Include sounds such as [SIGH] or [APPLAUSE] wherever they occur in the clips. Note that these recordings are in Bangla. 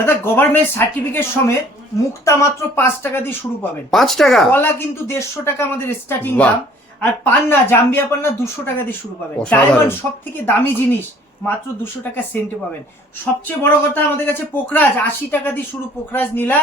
দাদা গভর্নমেন্ট সার্টিফিকেট সমেত মুক্তা মাত্র পাঁচ টাকা দিয়ে শুরু পাবেন। পাঁচ টাকা? কলা কিন্তু দেড়শো টাকা আমাদের স্টার্টিং দাম আর পান্না জাম্বিয়া পান্না দুশো টাকা দিয়ে শুরু পাবেন। ডায়মন্ড সব থেকে দামি জিনিস মাত্র দুশো টাকা সেন্টে পাবেন। সবচেয়ে বড় কথা আমাদের কাছে পোখরাজ আশি টাকা দিয়ে শুরু পোখরাজ নীলা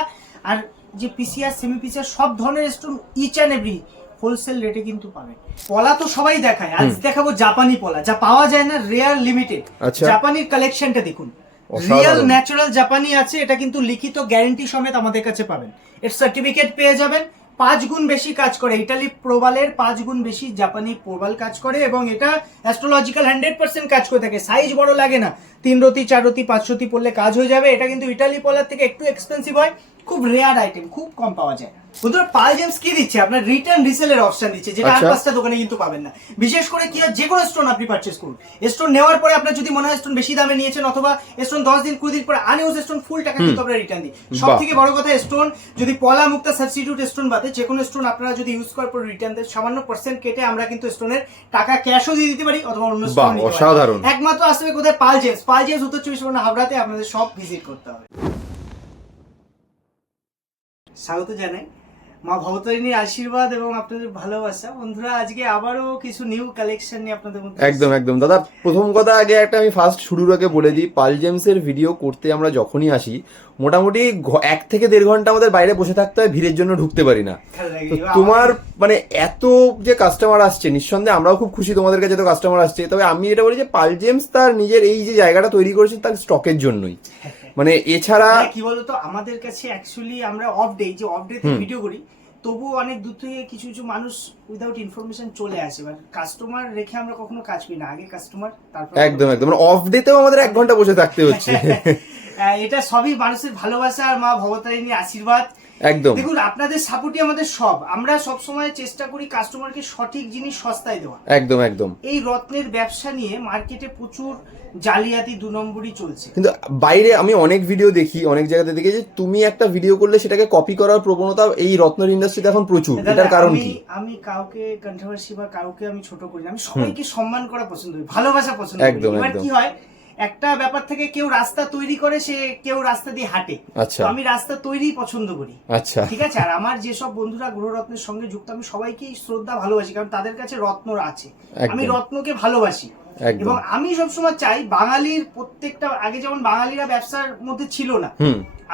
আর যে পিসিআর সেমি পিসিআর সব ধরনের stone each and every wholesale রেটে কিন্তু পাবেন। পলা তো সবাই দেখায়। আজ দেখাবো জাপানি পলা যা পাওয়া যায় না রেয়ার লিমিটেড আচ্ছা। জাপানির কালেকশনটা দেখুন। রিয়েল ন্যাচারাল জাপানি আছে, এটা কিন্তু লিখিত গ্যারেন্টি সমেত আমাদের কাছে পাবেন। এর সার্টিফিকেট পেয়ে যাবেন, পাঁচ গুণ বেশি কাজ করে। ইটালি প্রবালের পাঁচ গুণ বেশি জাপানি প্রবাল কাজ করে এবং এটা অ্যাস্ট্রোলজিক্যাল হান্ড্রেড পার্সেন্ট কাজ করে থাকে। সাইজ বড় লাগে না। তিন রতি, চার রতি, পাঁচ রতি পড়লে কাজ হয়ে যাবে। এটা কিন্তু ইটালি পলার থেকে একটু এক্সপেন্সিভ হয়। খুব রেয়ার আইটেম খুব কম পাওয়া যায়। বন্ধুরা পাল জেমস কি দিচ্ছে? আপনার রিটার্ন রিসেলের অপশন দিচ্ছে যেটা আর আচ্ছা। পাঁচটা দোকানে কিন্তু পাবেন না। বিশেষ করে কি হয় যে কোনো স্টোন আপনি পারচেস করুন। স্টোন নেওয়ার পরে আপনার যদি মনে হয় স্টোন বেশি দামে নিয়েছেন অথবা স্টোন দশ দিন কুড়ি দিন পরে আনইউজ স্টোন ফুল টাকা কিন্তু রিটার্ন দিই সব থেকে বড় কথা স্টোন যদি পলা মুক্তা সাবস্টিটিউট স্টোন বাদে যে কোনো স্টোন আপনারা যদি ইউজ করার পর রিটার্ন দেন সামান্য পার্সেন্ট কেটে আমরা কিন্তু স্টোনের টাকা ক্যাশও দিয়ে দিতে পারি অথবা অন্য স্টোন। একমাত্র আসবে কোথায়? পাল জেমস পাল জেমস উত্তর চব্বিশ পরগনা হাবড়াতে আপনাদের সব ভিজিট করতে হবে। স্বাগত জানাই। মা ভবতারিণীর আশীর্বাদ এবং আপনাদের ভালোবাসা। বন্ধুরা আজকে আবারও কিছু নিউ কালেকশন নিয়ে আপনাদের মধ্যে একদম একদম। দাদা প্রথম কথা আগে একটা আমি ফার্স্ট শুরুর আগে বলে দিই পাল জেমসের ভিডিও করতে আমরা যখনই আসি মোটামুটি এক থেকে দেড় ঘণ্টা আমাদের বাইরে বসে থাকতে হয় ভিড়ের জন্য ঢুকতে পারি না। তোমার মানে এত যে কাস্টমার আসছে নিঃসন্দেহে আমরাও খুব খুশি তোমাদের কাছে তো কাস্টমার আসছে তবে আমি এটা বলি যে পাল জেমস তার নিজের এই যে জায়গাটা তৈরি করেছে তার স্টকের জন্যই। মানে এছাড়া মানে কি বলতো? আমাদের কাছে অ্যাকচুয়ালি আমরা অফ ডে যে অফ ডে ভিডিও করি তবুও অনেক দূর থেকে কিছু কিছু মানুষ উইদাউট ইনফরমেশন চলে আসে। এবার কাস্টমার রেখে আমরা কখনো কাজ করি না। আগে কাস্টমার তারপর একদম একদম। অফ ডে তেও আমাদের এক ঘণ্টা বসে থাকতে হচ্ছে। আহ, [LAUGHS] এটা সবই মানুষের ভালোবাসা আর মা ভবতারিণীর আশীর্বাদ। একদম। দেখুন আপনাদের সাপোর্টই আমাদের সব। আমরা সব সময় চেষ্টা করি কাস্টমারকে সঠিক জিনিস সস্তায় দেওয়া একদম একদম। এই রত্নের ব্যবসা নিয়ে মার্কেটে প্রচুর জালিয়াতি দু নম্বরই চলছে। কিন্তু বাইরে আমি অনেক ভিডিও দেখি অনেক জায়গাতে দেখি যে তুমি একটা ভিডিও করলে সেটাকে কপি করার প্রবণতা এই রত্নের ইন্ডাস্ট্রিতে এখন প্রচুর। এটার কারণ আমি কি? আমি কাউকে কন্ট্রোভার্সি বা কাউকে আমি ছোট করি আমি সবাইকে সম্মান করা পছন্দ করি ভালোবাসা পছন্দ করি। একদম, একদম। কি হয় একটা ব্যাপার থেকে কেউ রাস্তা তৈরি করে সে কেউ রাস্তা দিয়ে হাঁটে। আচ্ছা। তো আমি রাস্তা তৈরি পছন্দ করি। আচ্ছা। ঠিক আছে? আর আমার যেসব বন্ধুরা গ্রহরত্নের সঙ্গে যুক্ত আমি সবাইকেই শ্রদ্ধা ভালোবাসি কারণ তাদের কাছে রত্ন আছে। আমি রত্নকে ভালোবাসি। এবং আমি সবসময় চাই বাঙালির প্রত্যেকটা আগে যেমন বাঙালিরা ব্যবসার মধ্যে ছিল না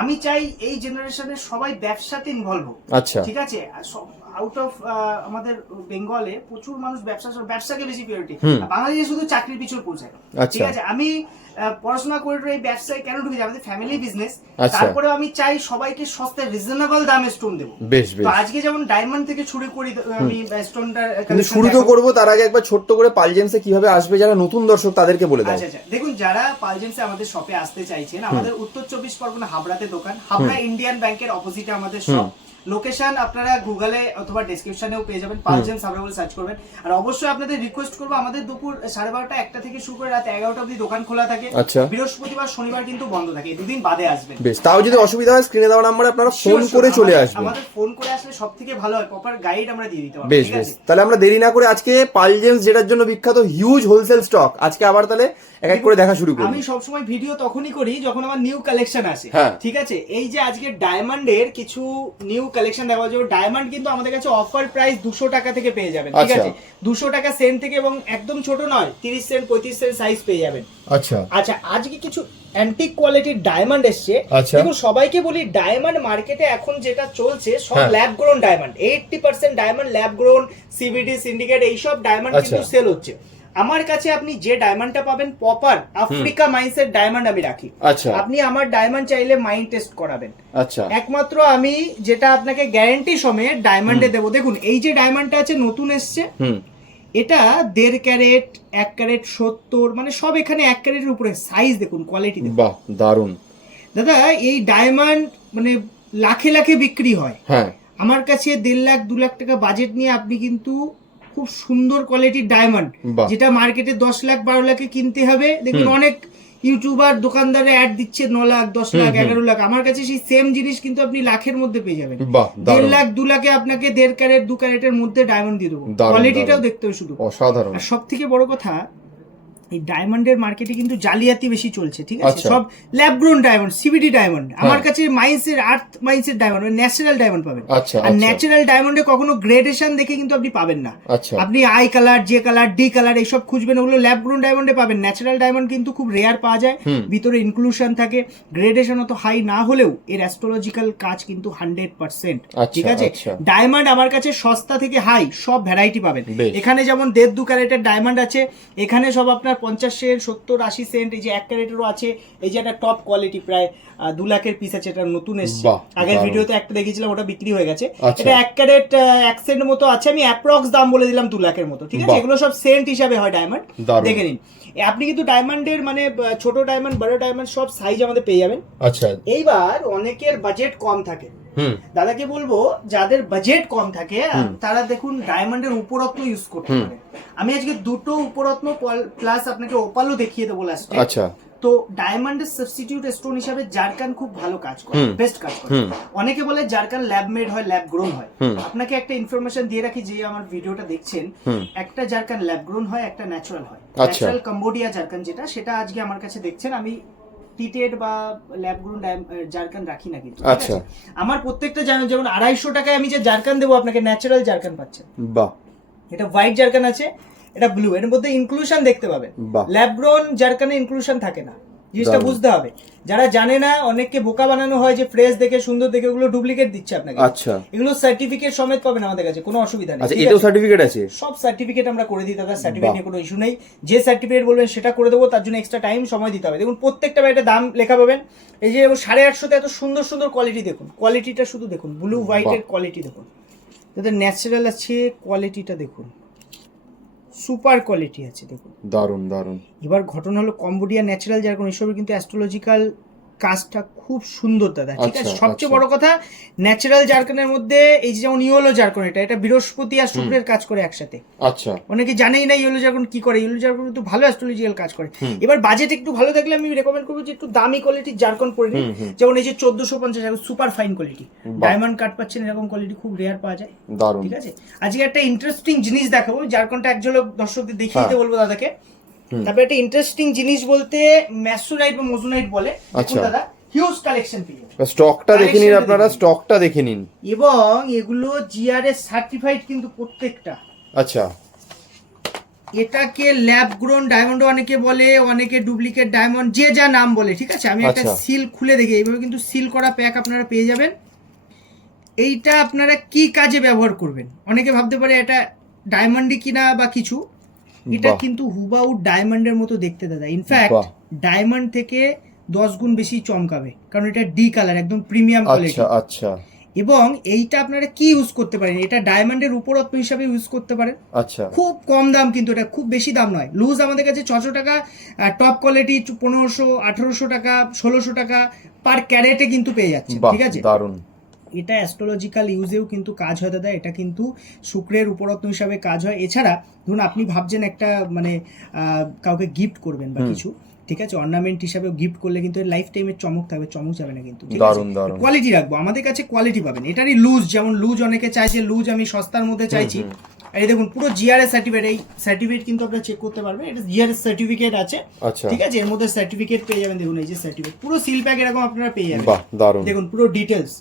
আমি চাই এই জেনারেশনের সবাই ব্যবসাতে ইনভলভ হোক। আচ্ছা। ঠিক আছে? আউট অফ আমাদের বেঙ্গলে প্রচুর মানুষ ব্যবসা ব্যবসাকে বেশি প্রিয়োরিটি। বাঙালি শুধু চাকরির পিছনে পৌঁছায়। আচ্ছা। ঠিক আছে? আমি পড়াশোনা করে এই ব্যবসায় কেন ঢুকেছি? আমাদের ফ্যামিলি বিজনেস। তারপরে আমি চাই সবাইকে সস্তায় রিজনেবল দামে স্টোন দেবো। তো আজকে যেমন ডায়মন্ড থেকে শুরু করি আমি স্টোনটা শুরু তো করব তার আগে একবার ছোট্ট করে পাল জেমসে কীভাবে আসবে যারা নতুন দর্শক তাদেরকে বলে দাও। আচ্ছা আচ্ছা। দেখুন যারা পালজেন্সে আমাদের শপে আসতে চাইছেন আমাদের উত্তর চব্বিশ পরগনা হাবড়াতে দোকান। হাবড়া ইন্ডিয়ান ব্যাংকের অপোজিটে আমাদের শপ লোকেশন আপনারা গুগলে অথবা ডেসক্রিপশনেও পেয়ে যাবেন পালজেন্স হাবড়া বলে সার্চ করবেন। আর অবশ্যই আপনাদের রিকোয়েস্ট করব আমাদের দুপুর সাড়ে বারোটা একটা থেকে শুরু করে রাত এগারোটা অবধি দোকান খোলা থাকে। আচ্ছা। বৃহস্পতিবার শনিবার কিন্তু বন্ধ থাকে দুদিন বাদে আসবেন। বেশ তাও যদি অসুবিধা হয় স্ক্রিনে দেওয়া নাম্বারে আপনারা ফোন করে চলে আসবেন। আমাদের ফোন করে আসলে সব থেকে ভালো হয় প্রপার গাইড আমরা দিয়ে দিতে পারব বেশ বেশ। তাহলে আমরা দেরি না করে আজকে পাল জেমস যেটার জন্য বিখ্যাত হিউজ হোলসেল স্টক আজকে আবার তাহলে এক এক করে দেখা শুরু করি। আমি সবসময় ভিডিও তখনই করি যখন আমার নিউ কালেকশন আসে হ্যাঁ। ঠিক আছে? এই যে আজকে ডায়মন্ডের কিছু নিউ কালেকশন দেখা যাবে ডায়মন্ড কিন্তু আমাদের কাছে অফার প্রাইস দুশো টাকা থেকে পেয়ে যাবেন ঠিক আচ্ছা। আছে দুশো টাকা সেন্ট থেকে এবং একদম ছোট নয় তিরিশ সেন্ট পঁয়ত্রিশ সেন্ট সাইজ পেয়ে যাবেন আচ্ছা আচ্ছা আজকে কিছু অ্যান্টিক কোয়ালিটির ডায়মন্ড এসছে আচ্ছা। দেখুন সবাইকে বলি ডায়মন্ড মার্কেটে এখন যেটা চলছে সব। Lab grown diamond eighty percent diamond lab grown CBD syndicate এইসব ডায়মন্ড আচ্ছা। কিন্তু সেল হচ্ছে আমার কাছে আপনি যে ডায়মন্ডটা পাবেন প্রপার আফ্রিকা মাইন্সের ডায়মন্ড আমি রাখি। আচ্ছা। আপনি আমার ডায়মন্ড চাইলে মাইন্ড টেস্ট করাবেন। আচ্ছা। একমাত্র আমি যেটা আপনাকে গ্যারান্টি সময়ে ডায়মন্ডে দেবো। দেখুন এই যে ডায়মন্ডটা আছে নতুন এসছে এটা দেড় ক্যারেট এক ক্যারেট সত্তর মানে সব এখানে এক ক্যারেটের উপরে সাইজ দেখুন কোয়ালিটি বাহ দারুণ। দাদা এই ডায়মন্ড মানে লাখে লাখে বিক্রি হয়। হ্যাঁ। আমার কাছে দেড় লাখ দু লাখ টাকা বাজেট নিয়ে আপনি কিন্তু খুব সুন্দর কোয়ালিটির ডায়মন্ড যেটা মার্কেটে দশ লাখ বারো লাখে কিনতে হবে। দেখুন অনেক ইউটিউবার দোকানদারে অ্যাড দিচ্ছে ন লাখ দশ লাখ। এগারো লাখ। আমার কাছে সেই সেম জিনিস কিন্তু আপনি লাখের মধ্যে পেয়ে যাবেন। দেড় লাখ দু লাখে আপনাকে দেড় ক্যারেট দু ক্যারেটের মধ্যে ডায়মন্ড দিয়ে দেবো। কোয়ালিটিটাও দেখতে হবে শুধু। অসাধারণ। সব থেকে বড় কথা এই ডায়মন্ডের মার্কেটে কিন্তু জালিয়াতি বেশি চলছে ঠিক আছে? আচ্ছা। সব lab grown diamond CBD diamond আমার। কাছে মাইন্সের আর্থ মাইন্সের ডায়মন্ড ন্যাচারাল ডায়মন্ড পাবেন। আচ্ছা আর আচ্ছা। ন্যাচারাল ডায়মন্ডে কখনো গ্রেডেশন দেখে কিন্তু আপনি পাবেন না। আচ্ছা। আপনি আই কালার যে কালার ডি কালার এইসব খুঁজবেন ওগুলো ল্যাব গ্রোন ডায়মন্ডে পাবেন। ন্যাচারাল ডায়মন্ড কিন্তু খুব রেয়ার পাওয়া যায়। ভিতরে ইনক্লুশন থাকে। গ্রেডেশন অত হাই না হলেও এর অ্যাস্ট্রোলজিক্যাল কাজ কিন্তু হান্ড্রেড পার্সেন্ট আচ্ছা, ঠিক আছে? আচ্ছা। ডায়মন্ড আমার কাছে সস্তা থেকে হাই সব ভ্যারাইটি পাবেন। এখানে যেমন দেড় দু ক্যারেটের ডায়মন্ড আছে এখানে সব আপনার পঞ্চাশ সেন্ট সত্তর আশি সেন্ট এই যে এক ক্যারেটেরও আছে। এই যে একটা টপ কোয়ালিটি প্রায় দু লাখের পিস আছে এটা নতুন এসছে। আগের। ভিডিওতে একটা দেখেছিলাম ওটা বিক্রি হয়ে গেছে। আচ্ছা। এটা এক ক্যারেট এক সেন্ট মতো আছে আমি অ্যাপ্রক্স দাম বলে দিলাম দু লাখের মতো ঠিক আছে। এগুলো সব সেন্ট হিসাবে হয় ডায়মন্ড। দেখে নিন। আপনি কিন্তু ডায়মন্ডের মানে ছোট ডায়মন্ড বড় ডায়মন্ড সব সাইজ আমাদের পেয়ে যাবেন। আচ্ছা। এইবার অনেকের বাজেট কম থাকে। দাদাকে বলব যাদের বাজেট কম থাকে তারা দেখুন ডায়মন্ডের উপরত্ন ইউজ করতে পারে। আমি আজকে দুটো উপরত্ন প্লাস আপনাকে ওপালও দেখিয়ে দেবো লাস্টে আচ্ছা। তো ডায়মন্ডের সাবস্টিটিউট স্টোন হিসাবে জারকান খুব ভালো কাজ করে বেস্ট কাজ করে। অনেকে বলে জারকান ল্যাব মেড হয় ল্যাব গ্রোন হয়। আপনাকে একটা ইনফরমেশন দিয়ে রাখি যে আমার ভিডিওটা দেখছেন। একটা জারকান ল্যাব গ্রোন হয় একটা ন্যাচারাল হয়। ন্যাচারাল কম্বোডিয়া জারকান যেটা সেটা আজকে আমার কাছে দেখছেন। আমি টিটেড বা ল্যাব গ্রুন জারকান রাখি না কিন্তু আচ্ছা। আমার প্রত্যেকটা জানো যেমন আড়াইশো টাকায় আমি যে জারকান দেবো আপনাকে ন্যাচারাল জারকান পাচ্ছেন। বাহ। এটা হোয়াইট জারকান আছে এটা ব্লু এর মধ্যে ইনক্লুশন দেখতে পাবেন। ল্যাব গ্রোন জারকানে ইনক্লুশন থাকে না। জিনিসটা বুঝতে হবে। যারা জানে না অনেককে বোকা বানানো হয় যে ফ্রেশ দেখে সুন্দর দেখে ওগুলো ডুপ্লিকেট দিচ্ছে আপনাকে। আচ্ছা। এগুলো সার্টিফিকেট সমেত পাবেন আমাদের কাছে কোনো অসুবিধা নেই। আচ্ছা এটাও সার্টিফিকেট আছে? সব সার্টিফিকেট আমরা করে দিই দাদা সার্টিফিকেট নিয়ে কোনো ইস্যু নেই। যে সার্টিফিকেট বলবেন সেটা করে দেবো তার জন্য এক্সট্রা টাইম সময় দিতে হবে। দেখুন প্রত্যেকটা ব্যাগের দাম লেখা পাবেন। এই যে সাড়ে আটশোতে এত সুন্দর সুন্দর কোয়ালিটি দেখুন। কোয়ালিটিটা শুধু দেখুন ব্লু হোয়াইটের কোয়ালিটি দেখুন। যাদের ন্যাচারাল আছে কোয়ালিটিটা দেখুন। সুপার কোয়ালিটি আছে দেখুন। দারুণ দারুণ। এবার ঘটনা হলো কম্বোডিয়া ন্যাচারাল যার কোনো এসবের কিন্তু অ্যাস্ট্রোলজিক্যাল কাজটা খুব সুন্দর দাদা ঠিক আছে? আচ্ছা, সবচেয়ে আচ্ছা। বড় কথা ন্যাচারাল জারকানের মধ্যে এই যে যেমন ইয়েলো জারকন এটা এটা বৃহস্পতি আর শুক্রের কাজ করে একসাথে। আচ্ছা। অনেকে জানেই না ইয়েলো জারকন কি করে ইয়েলো জারকন কিন্তু ভালো অ্যাস্ট্রোলজিক্যাল কাজ করে। এবার বাজেট একটু ভালো থাকলে আমি রেকমেন্ড করব যে একটু দামি কোয়ালিটির জারকন পরে নিন। যেমন এই যে চোদ্দশো পঞ্চাশ super fine quality. Diamond cut পাচ্ছেন এরকম কোয়ালিটি খুব রেয়ার পাওয়া যায়। দারুণ। ঠিক আছে? আজকে একটা ইন্টারেস্টিং জিনিস দেখাবো জারকনটা এক ঝলক দর্শকদের দেখিয়ে দিতে হ্যাঁ। বলব দাদাকে। তারপরে একটা ইন্টারেস্টিং জিনিস বলতে ম্যাসোনাইট বা মোজোনাইট বলে আচ্ছা। দাদা হিউজ কালেকশন পেয়ে স্টকটা দেখে নিন আপনারা স্টকটা দেখে নিন। এবং এগুলো জিআরএস সার্টিফাইড কিন্তু প্রত্যেকটা। আচ্ছা। এটাকে ল্যাব গ্রোন ডায়মন্ড অনেকে বলে অনেকে ডুপ্লিকেট ডায়মন্ড যে যা নাম বলে ঠিক আছে? আমি একটা আচ্ছা। সিল খুলে দেখি এইভাবে কিন্তু সিল করা প্যাক আপনারা পেয়ে যাবেন। এইটা আপনারা কি কাজে ব্যবহার করবেন? অনেকে ভাবতে পারে এটা ডায়মন্ডই কিনা বা কিছু। এটা। কিন্তু হুবাউ ডায়মন্ডের মতো দেখতে দাদা। ইনফ্যাক্ট ডায়মন্ড থেকে দশ গুণ বেশি চমকাবে। কারণ এটা ডি কালার একদম প্রিমিয়াম কোয়ালিটি আচ্ছা আচ্ছা। এবং এইটা আপনারা কি ইউজ করতে পারেন? এটা ডায়মন্ডের উপরত্ব হিসাবে ইউজ করতে পারেন। আচ্ছা। খুব কম দাম কিন্তু এটা খুব বেশি দাম নয়। লুজ আমাদের কাছে ছশো টাকা টপ কোয়ালিটি পনেরোশো আঠারোশো টাকা ষোলোশো টাকা পার ক্যারেটে কিন্তু পেয়ে যাচ্ছে। ঠিক আছে? দারুণ। এটা অ্যাস্ট্রোলজিক্যাল ইউজেও কিন্তু কাজ হয় দাদা এটা কিন্তু শুক্রের উপরত্ন হিসাবে কাজ হয়। এছাড়া ধরুন আপনি ভাবছেন একটা মানে কাউকে গিফট করবেন বা কিছু ঠিক আছে? অর্নামেন্ট হিসাবে গিফট করলে কিন্তু লাইফ টাইমের চমক থাকবে চমক যাবে না কিন্তু কোয়ালিটি রাখব আমাদের কাছে কোয়ালিটি পাবেন। এটারই লুজ যেমন লুজ অনেকে চাইছে লুজ আমি সস্তার মধ্যে চাইছি। আর এই দেখুন পুরো জিআরএস সার্টিফিকেট এই সার্টিফিকেট কিন্তু আপনারা চেক করতে পারবেন। এটা জিআরএস সার্টিফিকেট আছে আচ্ছা। ঠিক আছে? এর মধ্যে সার্টিফিকেট পেয়ে যাবেন দেখুন এই যে সার্টিফিকেট পুরো সিল প্যাক এরকম আপনারা পেয়ে যাবেন। দেখুন পুরো ডিটেলস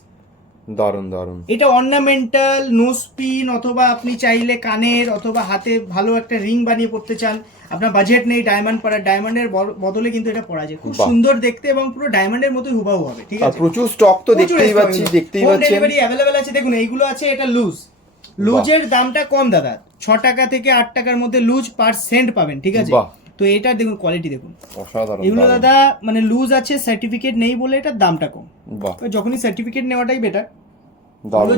দারুণ দারুণ। এটা অর্নামেন্টাল নোজ পিন অথবা আপনি চাইলে কানের অথবা হাতে ভালো একটা রিং বানিয়ে পড়তে চান। আপনার বাজেট নেই ডায়মন্ড পরার ডায়মন্ডের বদলে কিন্তু এটা পরা যায়। খুব সুন্দর দেখতে এবং পুরো ডায়মন্ডের মতোই হুবাহু হবে ঠিক আছে? প্রচুর স্টক তো দেখতেই পাচ্ছি দেখতেই পাচ্ছেন। ডেলিভারি অ্যাভেলেবেল আছে। দেখুন এইগুলো আছে এটা লুজ লুজের দামটা কম দাদা। ছ টাকা থেকে আট টাকার মধ্যে লুজ পার সেন্ট পাবেন ঠিক আছে। তো এটা দেখুন কোয়ালিটি দেখুন। অসাধারণ এগুলো দাদা মানে লুজ আছে সার্টিফিকেট নেই বলে এটার দামটা কম। তো যখনই সার্টিফিকেট নেওয়াটাই বেটার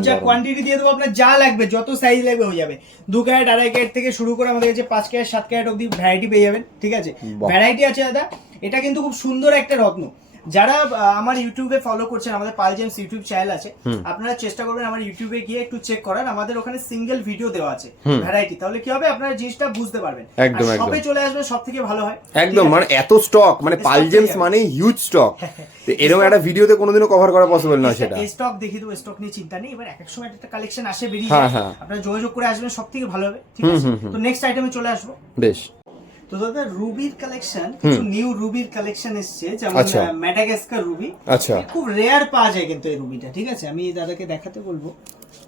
যা কোয়ান্টিটি দিয়ে দেবো আপনার যা লাগবে যত সাইজ লাগবে হয়ে যাবে। দু ক্যারেট আড়াই ক্যারেট থেকে শুরু করে আমাদের কাছে পাঁচ ক্যারেট সাত ক্যারেট অব্দি ভ্যারাইটি পেয়ে যাবেন ঠিক আছে? ভ্যারাইটি আছে দাদা। এটা কিন্তু খুব সুন্দর একটা রত্ন। যারা আমার ইউটিউবে ফলো করছেন আমাদের পাল জেমস ইউটিউব চ্যানেল আছে আপনারা চেষ্টা করবেন আমার ইউটিউবে গিয়ে একটু চেক করার। আমাদের ওখানে সিঙ্গেল ভিডিও দেওয়া আছে ভ্যারাইটি তাহলে কি হবে? আপনারা জিনিসটা বুঝতে পারবেন। একদম। শপে চলে আসবে সব থেকে ভালো হয়। একদম মানে এত স্টক মানে পাল জেমস মানে হিউজ স্টক [LAUGHS] এরকম একটা ভিডিওতে কোনোদিনও কভার করা পসিবল না সেটা। স্টক দেখিয়ে দেবো স্টক নিয়ে চিন্তা নেই। এবার এক এক সময় একটা কালেকশন আসে বেরিয়ে হ্যাঁ, যায়। হ্যাঁ। আপনারা যোগাযোগ করে আসবেন সব থেকে ভালো হবে। ঠিক আছে। তো নেক্সট আইটেমে চলে আসব। বেশ। তো দাদা রুবির কালেকশন কিছু নিউ রুবির কালেকশন এসছে যেমন আচ্ছা। ম্যাডাগাস্কার রুবি আচ্ছা। খুব রেয়ার পাওয়া যায় কিন্তু এই রুবিটা ঠিক আছে? আমি দাদাকে দেখাতে বলব।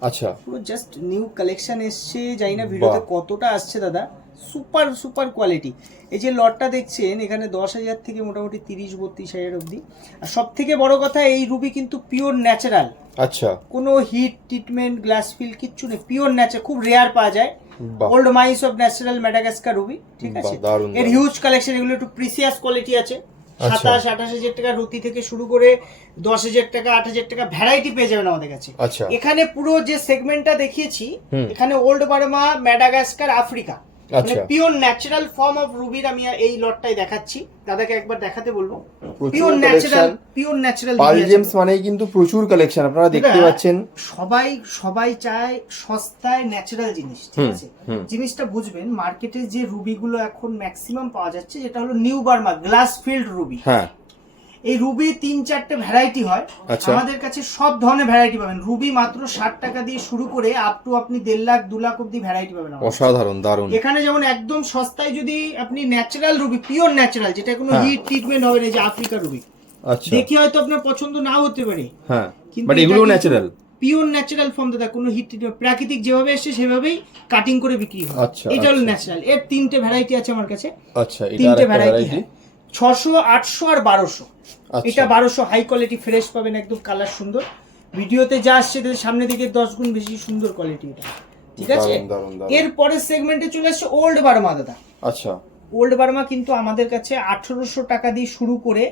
আচ্ছা। পুরো জাস্ট নিউ কালেকশন এসছে জানি না ভিডিওতে কতটা আসছে দাদা। সুপার সুপার কোয়ালিটি এই যে লটটা দেখছেন এখানে দশ হাজার থেকে মোটামুটি তিরিশ বত্রিশ হাজার অবধি। আর সব থেকে বড় কথা এই রুবি কিন্তু পিওর ন্যাচারাল আচ্ছা। কোনো হিট ট্রিটমেন্ট গ্লাস ফিল কিচ্ছু নেই পিওর ন্যাচারাল খুব রেয়ার পাওয়া যায়। Old mines of natural Madagascar ruby ঠিক আছে? এর হিউজ কালেকশন এগুলো একটু প্রিসিয়াস কোয়ালিটি আছে। আচ্ছা। সাতাশ আঠাশ হাজার টাকা রুতি থেকে শুরু করে দশ হাজার টাকা আট হাজার টাকা ভ্যারাইটি পেয়ে যাবেন আমাদের কাছে। আচ্ছা। এখানে পুরো যে সেগমেন্টটা দেখিয়েছি এখানে ওল্ড বার্মা ম্যাডাগাস্কার আফ্রিকা মানে। পিওর ন্যাচারাল ফর্ম অফ রুবির আমি এই লটটাই দেখাচ্ছি। দাদাকে একবার দেখাতে বলব। Pure natural pure natural Pal gems মানেই কিন্তু প্রচুর কালেকশন আপনারা দেখতে পাচ্ছেন। সবাই সবাই চায় সস্তায় ন্যাচারাল জিনিস ঠিক আছে? জিনিসটা বুঝবেন মার্কেটে যে রুবিগুলো এখন ম্যাক্সিমাম পাওয়া যাচ্ছে যেটা হলো new Burma glass field ruby হ্যাঁ। এই রুবি তিন চারটে ভ্যারাইটি হয়। আচ্ছা। আমাদের কাছে সব ধরনের ভ্যারাইটি পাবেন। রুবি মাত্র ষাট টাকা দিয়ে শুরু করে আপ টু আপনি দেড় লাখ দু লাখ অব্দি ভ্যারাইটি পাবেন অসাধারণ দারুণ। এখানে যেমন একদম সস্তায় যদি আপনি ন্যাচারাল রুবি পিওর ন্যাচারাল যেটা কোনো হ্যাঁ। হিট ট্রিটমেন্ট হবে না যে আফ্রিকা রুবি। আচ্ছা। দেখে হয়তো আপনার পছন্দ নাও হতে পারে। হ্যাঁ বাট এগুলো ন্যাচারাল পিওর ন্যাচারাল ফর্ম দাদা কোনো হিট প্রাকৃতিক যেভাবে এসছে সেভাবেই কাটিং করে বিক্রি হয়। আচ্ছা, এটা হলো। ন্যাচারাল এর তিনটে ভ্যারাইটি আছে আমার কাছে। আচ্ছা তিনটে ভ্যারাইটি ভ্যারাইটি ছশো আটশো আর বারোশো। আচ্ছা। এটা বারোশো হাই কোয়ালিটি ফ্রেশ পাবেন একদম কালার সুন্দর। ভিডিওতে যা আসছে তাদের সামনে দিকে দশ গুণ বেশি সুন্দর কোয়ালিটি এটা। ঠিক আছে? দারুণ, দারুণ, দারুণ। এর পরের সেগমেন্টে চলে আসছে ওল্ড বার্মা দাদা। আচ্ছা। ওল্ড বার্মা কিন্তু আমাদের কাছে আঠেরোশো টাকা দিয়ে শুরু করে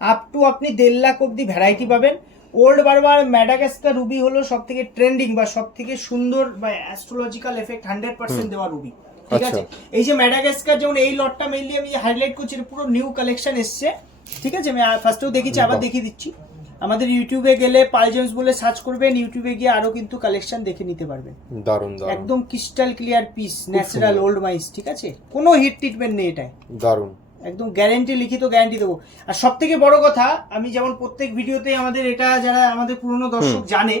আপ টু আপনি দেড় লাখ অব্দি ভ্যারাইটি পাবেন। ওল্ড বার্মার ম্যাডাগাস্কার রুবি হলো সব থেকে ট্রেন্ডিং বা সব থেকে সুন্দর বা অ্যাস্ট্রোলজিক্যাল এফেক্ট হান্ড্রেড পার্সেন্ট দেওয়া রুবি ঠিক আচ্ছা। আছে এই যে ম্যাডাগাস্কার যেমন এই লটটা মেইনলি আমি হাইলাইট করছি এটা পুরো নিউ কালেকশন এসছে। ঠিক আছে? আমি ফার্স্টেও দেখেছি আবার দেখিয়ে দিচ্ছি। আমাদের ইউটিউবে গেলে পাল জেমস বলে সার্চ করবেন ইউটিউবে গিয়ে আরও কিন্তু কালেকশন দেখে নিতে পারবেন। দারুণ দারুণ। একদম crystal clear piece natural old mines ঠিক আছে? কোনো হিট ট্রিটমেন্ট নেই এটায়। দারুণ। একদম গ্যারেন্টি লিখিত গ্যারান্টি দেবো। আর সব থেকে বড় কথা আমি যেমন প্রত্যেক ভিডিওতে আমাদের এটা যারা আমাদের পুরনো দর্শক জানে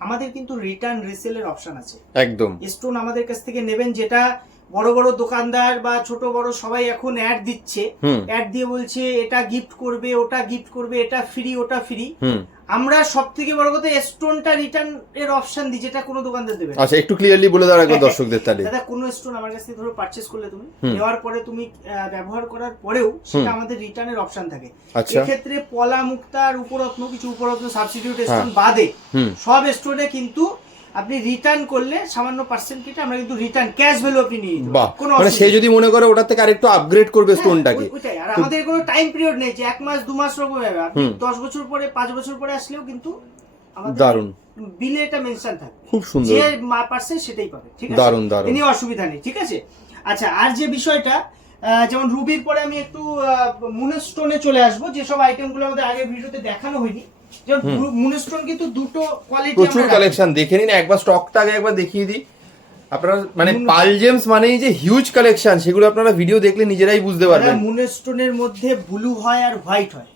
আমাদের কিন্তু রিটার্ন রিসেলের অপশন আছে। একদম। স্টোন আমাদের কাছ থেকে নেবেন যেটা বড় বড় দোকানদার বা ছোট বড় সবাই এখন অ্যাড দিচ্ছে। অ্যাড দিয়ে বলছে এটা গিফট করবে ওটা গিফট করবে এটা ফ্রি ওটা ফ্রি আমরা সব থেকে বড় কথা স্টোনটা রিটার্ন এর অপশন দিই যেটা কোনো দোকানদার দেবে আচ্ছা একটু ক্লিয়ারলি বলে দাও একবার দর্শকদের তাহলে। দাদা কোনো স্টোন আমার কাছ থেকে ধরো পারচেস করলে তুমি নেওয়ার পরে তুমি ব্যবহার করার পরেও সেটা আমাদের রিটার্নের অপশন থাকে। আচ্ছা। এক্ষেত্রে পলা মুক্তা আর উপরত্ন কিছু উপরত্ন সাবস্টিটিউট হ্যাঁ। স্টোন বাদে সব স্টোনে কিন্তু আপনি রিটার্ন করলে সামান্য পার্সেন্ট কেটে আমরা কিন্তু রিটার্ন ক্যাশ ভ্যালু আপনি নিয়ে নিতে মানে সে যদি মনে করে ওটার থেকে আরেকটু আপগ্রেড করবে স্টোনটাকে হ্যাঁ, ওইটাই। আর আমাদের কোনো টাইম পিরিয়ড নেই যে এক মাস দু মাস রকম হবে। আপনি দশ বছর পরে পাঁচ বছর পরে আসলেও কিন্তু দারুণ। বিলে এটা মেনশন থাকবে। খুব সুন্দর। যে পার্সেন্ট সেটাই পাবে ঠিক আছে? দারুণ, দারুণ। এ নিয়ে অসুবিধা নেই ঠিক আছে? আচ্ছা আর যে বিষয়টা যেমন রুবির পরে আমি একটু মুনস্টোনে চলে আসব। যেসব আইটেমগুলো আমাদের আগে ভিডিওতে দেখানো হয়নি মুনস্টোন কিন্তু দুটো কোয়ালিটি প্রচুর কালেকশন দেখে নিন একবার স্টকটা আগে একবার দেখিয়ে দিই। আপনারা মানে। পাল জেমস মানেই যে হিউজ কালেকশন সেগুলো আপনারা ভিডিও দেখলে নিজেরাই বুঝতে পারবেন। মুনস্টোনের মধ্যে ব্লু হয় আর হোয়াইট হয়।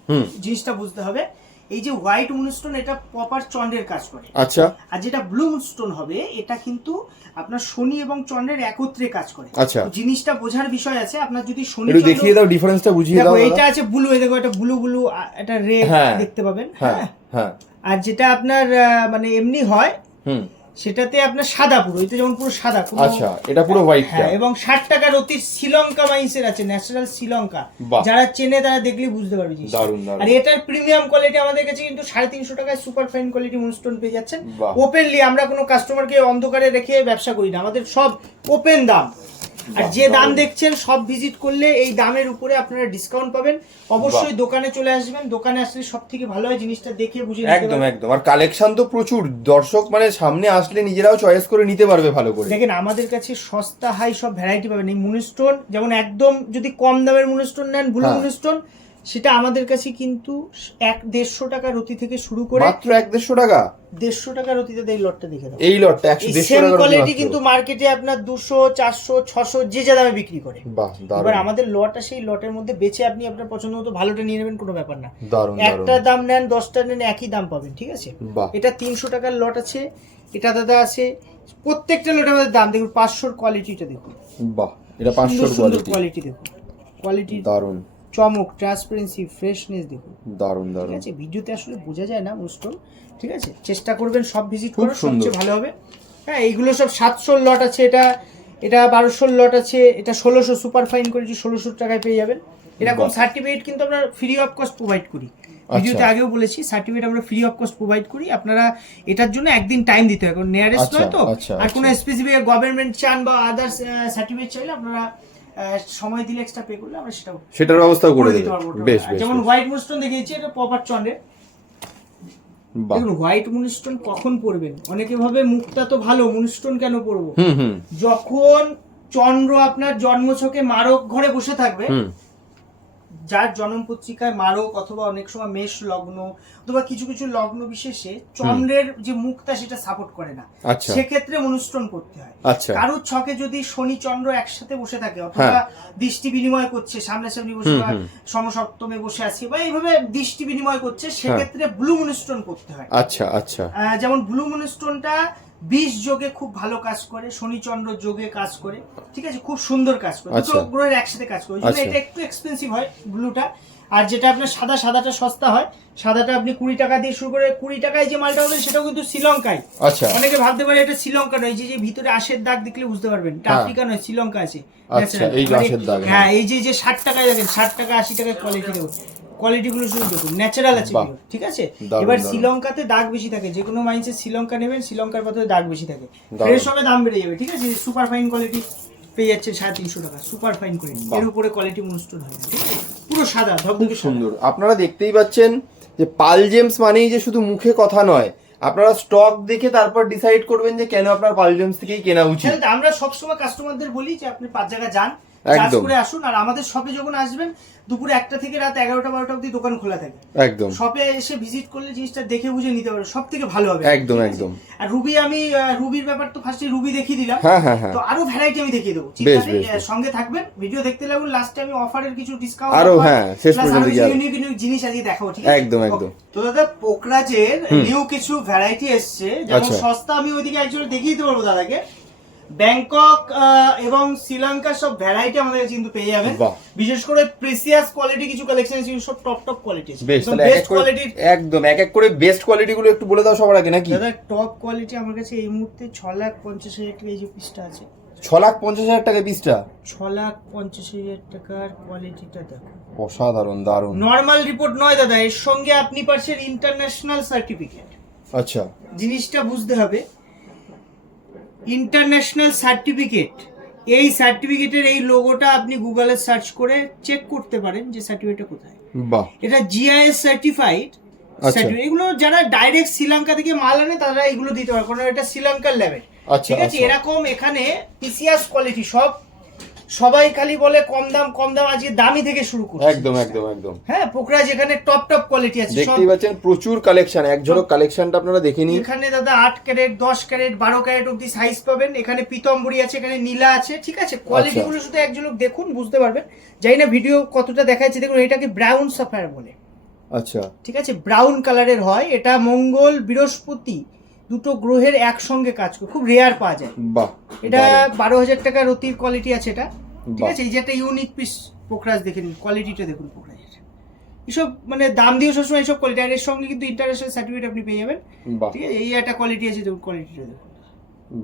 জিনিসটা বুঝতে হবে। এই যে হোয়াইট মুনস্টোন এটা প্রপার চন্দ্রের কাজ করে। আচ্ছা। আর যেটা ব্লু মুনস্টোন হবে এটা কিন্তু আপনার শনি এবং চন্দ্রের একত্রে কাজ করে। আচ্ছা। জিনিসটা বোঝার বিষয় আছে আপনার যদি শনি একটু দেখিয়ে দাও ডিফারেন্সটা বুঝিয়ে দাও এটা আছে ব্লু এই দেখো এটা ব্লু ব্লু এটা রেড। দেখতে পাবেন হ্যাঁ হ্যাঁ। হ্যাঁ। আর যেটা আপনার মানে এমনি হয় হুম। সেটাতে আপনার সাদা পুরো এটা যেমন পুরো সাদা আচ্ছা এটা পুরো হোয়াইট হ্যাঁ এবং ষাট টাকার অতি শ্রীলঙ্কা মাইন্সের আছে ন্যাচারাল শ্রীলঙ্কা। যারা চেনে তারা দেখলে বুঝতে পারবে দারুণ। আর এটার প্রিমিয়াম কোয়ালিটি আমাদের কাছে কিন্তু সাড়ে তিনশো টাকায় সুপার ফাইন কোয়ালিটি মুনস্টোন পেয়ে যাচ্ছেন। ওপেনলি আমরা কোনো কাস্টমারকে অন্ধকারে রেখে ব্যবসা করি না। আমাদের সব ওপেন দাম। আর যে দাম দেখছেন সব ভিজিট করলে এই দামের উপরে আপনারা ডিসকাউন্ট পাবেন। অবশ্যই দোকানে চলে আসবেন। দোকানে আসলে সব থেকে ভালো হয় জিনিসটা দেখে বুঝে একদম একদম। আর কালেকশন তো প্রচুর। দর্শক মানে সামনে আসলে নিজেরাও চয়েস করে নিতে পারবে ভালো করে। দেখেন আমাদের কাছে সস্তা হাই সব ভ্যারাইটি পাবেন। এই মুনিস্টোন যেমন একদম যদি কম দামের মুনিস্টোন নেন ব্লু মুনিস্টোন মুনস্টোন সেটা আমাদের কাছে কিন্তু এক দেড়শো টাকা রতি থেকে শুরু করে মাত্র এক দেড়শো টাকা? দেড়শো টাকা রতিতে এই লটটা দেখে দাও। এই লটটা একশো দেড়শো টাকা কোয়ালিটি কিন্তু মার্কেটে আপনার দুশো চারশো ছশো যে যা দামে বিক্রি করে। এবার দারুণ। আমাদের লটটা সেই লটের মধ্যে বেছে আপনি আপনার পছন্দ মতো ভালোটা নিয়ে নেবেন কোনো ব্যাপার না। একটা দাম নেন দশটা নেন একই দাম পাবেন ঠিক আছে? এটা তিনশো টাকার লট আছে এটা দাদা আছে প্রত্যেকটা লটের মধ্যে দাম দেখুন পাঁচশোর কোয়ালিটিটা দেখুন। বাহ এটা পাঁচশোর কোয়ালিটি দেখুন। কোয়ালিটি দারুণ চমক ট্রান্সপারেন্সি ফ্রেশনেস দেখুন। দারুণ ঠিক দারুণ আছে? ভিডিওতে আসলে বোঝা যায় না মুস্টন ঠিক আছে? চেষ্টা করবেন সব ভিজিট করার সবচেয়ে ভালো হবে। হ্যাঁ এইগুলো সব সাতশোর লট আছে এটা এটা বারোশোর লট আছে এটা ষোলোশো সুপার ফাইন করেছি ষোলোশো টাকায় পেয়ে যাবেন। এরকম সার্টিফিকেট কিন্তু আমরা ফ্রি অফ কস্ট প্রোভাইড করি। ভিডিওতে আগেও বলেছি সার্টিফিকেট আমরা ফ্রি অফ কস্ট প্রোভাইড করি। আপনারা এটার জন্য একদিন টাইম দিতে হয় কারণ নিয়ারেস্ট আচ্ছা, নয় তো? আচ্ছা, আর কোনো আচ্ছা। স্পেসিফিক গভর্নমেন্ট চান বা আদার্স সার্টিফিকেট চাইলে আপনারা সময় দিলে এক্সট্রা পে করলে আমরা সেটাও সেটার ব্যবস্থা করে দিতে পারব। বেশ বেশ যেমন হোয়াইট মুনস্টোন দেখিয়েছি এটা প্রপার চন্ডে। বাহ। দেখুন হোয়াইট মুনস্টোন কখন পরবেন? অনেকে ভাবে মুখটা তো ভালো মুনস্টোন কেন পড়ব যখন চন্দ্র আপনার জন্মছকে মারক ঘরে বসে থাকবে যার জন্ম পত্রিকায় মারক অথবা অনেক সময় মেষ লগ্ন অথবা কিছু কিছু লগ্ন বিশেষে চন্দ্রের যে মুখটা সেটা সাপোর্ট করে না। আচ্ছা। সেক্ষেত্রে মনুষ্টন করতে হয়। আচ্ছা। কারোর ছকে যদি শনি চন্দ্র একসাথে বসে থাকে অথবা দৃষ্টি বিনিময় করছে সামনাসামনি বসে বা সমসপ্তমে বসে আছে বা এইভাবে দৃষ্টি বিনিময় করছে সেক্ষেত্রে ব্লু মনুষ্টন করতে হয়। আচ্ছা আচ্ছা। যেমন ব্লু মুনস্টোনটা বিষ যোগে খুব ভালো কাজ করে শনিচন্দ্র যোগে কাজ করে ঠিক আছে খুব সুন্দর কাজ করে দুটো আচ্ছা। গ্রহের একসাথে কাজ করে জন্য আচ্ছা। এটা একটু এক্সপেন্সিভ হয় ব্লুটা আর যেটা আপনার সাদা সাদাটা সস্তা হয় সাদাটা আপনি কুড়ি টাকা দিয়ে শুরু করে কুড়ি টাকায় যে মালটা হবে সেটাও কিন্তু শ্রীলঙ্কায় আচ্ছা অনেকে ভাবতে পারে এটা শ্রীলঙ্কা নয় যে যে ভিতরে আশের দাগ দেখলে বুঝতে পারবেন এটা হ্যাঁ। আফ্রিকা নয় শ্রীলঙ্কা আছে আচ্ছা, Natural। এই যে আঁশের দাগ, হ্যাঁ এই যে যে ষাট টাকায় দেখেন ষাট টাকা আশি টাকায় কোয়ালিটি দেবো কোয়ালিটি গুলো শুধু দেখুন ন্যাচারাল আছে ঠিক আছে? এবার শ্রীলঙ্কাতে দাগ বেশি থাকে যে কোনো মাইন্সে শ্রীলঙ্কা নেবেন শ্রীলঙ্কার পাথরে দাগ বেশি থাকে। ফ্রেশ হবে দাম বেড়ে যাবে ঠিক আছে? সুপার ফাইন কোয়ালিটি পেয়ে যাচ্ছে সাড়ে তিনশো টাকা সুপার ফাইন কোয়ালিটি এর উপরে কোয়ালিটি মনুষ্ঠ হয়? পুরো সাদা ধবধবে সুন্দর। আপনারা দেখতেই পাচ্ছেন যে পাল জেমস মানেই যে শুধু মুখে কথা নয় আপনারা স্টক দেখে তারপর ডিসাইড করবেন যে কেন আপনার পাল জেমস থেকেই কেনা উচিত। আমরা সবসময় কাস্টমারদের বলি যে আপনি পাঁচ জায়গায় যান চার্জ করে আসুন আর আমাদের শপে যখন আসবেন দুপুরে একটা থেকে রাত এগারোটা বারোটা অবধি দোকান খোলা থাকে। একদম। শপে এসে ভিজিট করলে জিনিসটা দেখে বুঝে নিতে পারবে সব থেকে ভালো হবে। একদম, একদম। আর রুবি আমি রুবির ব্যাপার তো ফার্স্টে রুবি দেখিয়ে দিলাম। হ্যাঁ হ্যাঁ হ্যাঁ। তো আরও ভ্যারাইটি আমি দেখিয়ে দেবো। নেই, বেশ, সঙ্গে থাকবেন। ভিডিও দেখতে লাগুন লাস্টে আমি অফারের কিছু ডিসকাউন্ট আরও হ্যাঁ, শেষ পর্যন্ত। ইউনিক ইউনিক জিনিস আজকে দেখাবো ঠিক আছে? একদম, একদম। তো দাদা পোকরাজের নিউ কিছু ভ্যারাইটি এসছে। যেমন আচ্ছা। সস্তা আমি ওইদিকে একজন দেখিয়ে দিতে পারব দাদাকে। ব্যাংকক এবং শ্রীলঙ্কার সব ভ্যারাইটি আমাদের কাছে কিন্তু পেয়ে যাবেন। বিশেষ করে প্রিসিয়াস কোয়ালিটি কিছু কালেকশন আছে। সব টপ টপ কোয়ালিটি বেস্ট করে কোয়ালিটির একদম এক এক করে বেস্ট কোয়ালিটি গুলো একটু বলে দাও সবার আগে নাকি? দাদা টপ কোয়ালিটি আমার কাছে এই মুহূর্তে ছ লাখ পঞ্চাশ হাজার টাকা এই যে পিসটা আছে। ছ লাখ পঞ্চাশ হাজার টাকা পিসটা ছ লাখ পঞ্চাশ হাজার টাকার কোয়ালিটিটা দেখো। অসাধারণ দারুণ। নর্মাল রিপোর্ট নয় দাদা এর সঙ্গে আপনি পাচ্ছেন ইন্টারন্যাশনাল সার্টিফিকেট আচ্ছা। জিনিসটা বুঝতে হবে। International certificate. এই সার্টিফিকেটের এই লোগোটা আপনি গুগলে সার্চ করে চেক করতে পারেন যে সার্টিফিকেটটা কোথায়। বাহ। এটা জিআইএস সার্টিফাইড সার্টিফিকেট। এগুলো যারা ডাইরেক্ট শ্রীলঙ্কা থেকে মাল আনে তারা এগুলো দিতে পারে কারণ এটা শ্রীলঙ্কার লেভেল। আচ্ছা, ঠিক আছে? আচ্ছা। এরকম এখানে পিসিএস কোয়ালিটি সব সবাই খালি বলে কম দাম কম দাম আজকে দামি থেকে শুরু করছে। একদম একদম একদম। হ্যাঁ পোকরা যেখানে টপ টপ কোয়ালিটি আছে। দেখতেই পাচ্ছেন প্রচুর কালেকশন এক ঝলক কালেকশনটা আপনারা দেখে নিন। এখানে দাদা আট ক্যারেট দশ ক্যারেট বারো ক্যারেট অব্দি সাইজ পাবেন। এখানে পিতম্বরি আছে এখানে নীলা আছে ঠিক আছে? কোয়ালিটি আচ্ছা। গুলো শুধু এক ঝলক দেখুন বুঝতে পারবেন। জানি না ভিডিও কতটা দেখাচ্ছে। দেখুন এটাকে ব্রাউন সাফায়ার বলে। আচ্ছা। ঠিক আছে? ব্রাউন কালারের হয়। এটা মঙ্গল বৃহস্পতি দুটো গ্রহের একসঙ্গে কাজ করে খুব রেয়ার পাওয়া যায়। বাহ এটা বারো হাজার টাকার অতির কোয়ালিটি আছে এটা ঠিক আছে? এই যে একটা ইউনিক পিস পোকরাজ দেখে নিন কোয়ালিটিটা দেখুন পোকরাজের এসব মানে দাম দিয়ে সবসময় এসব কোয়ালিটি আর এর সঙ্গে কিন্তু ইন্টারন্যাশনাল সার্টিফিকেট আপনি পেয়ে যাবেন। ঠিক আছে? এই একটা কোয়ালিটি আছে দেখুন কোয়ালিটিটা দেখুন।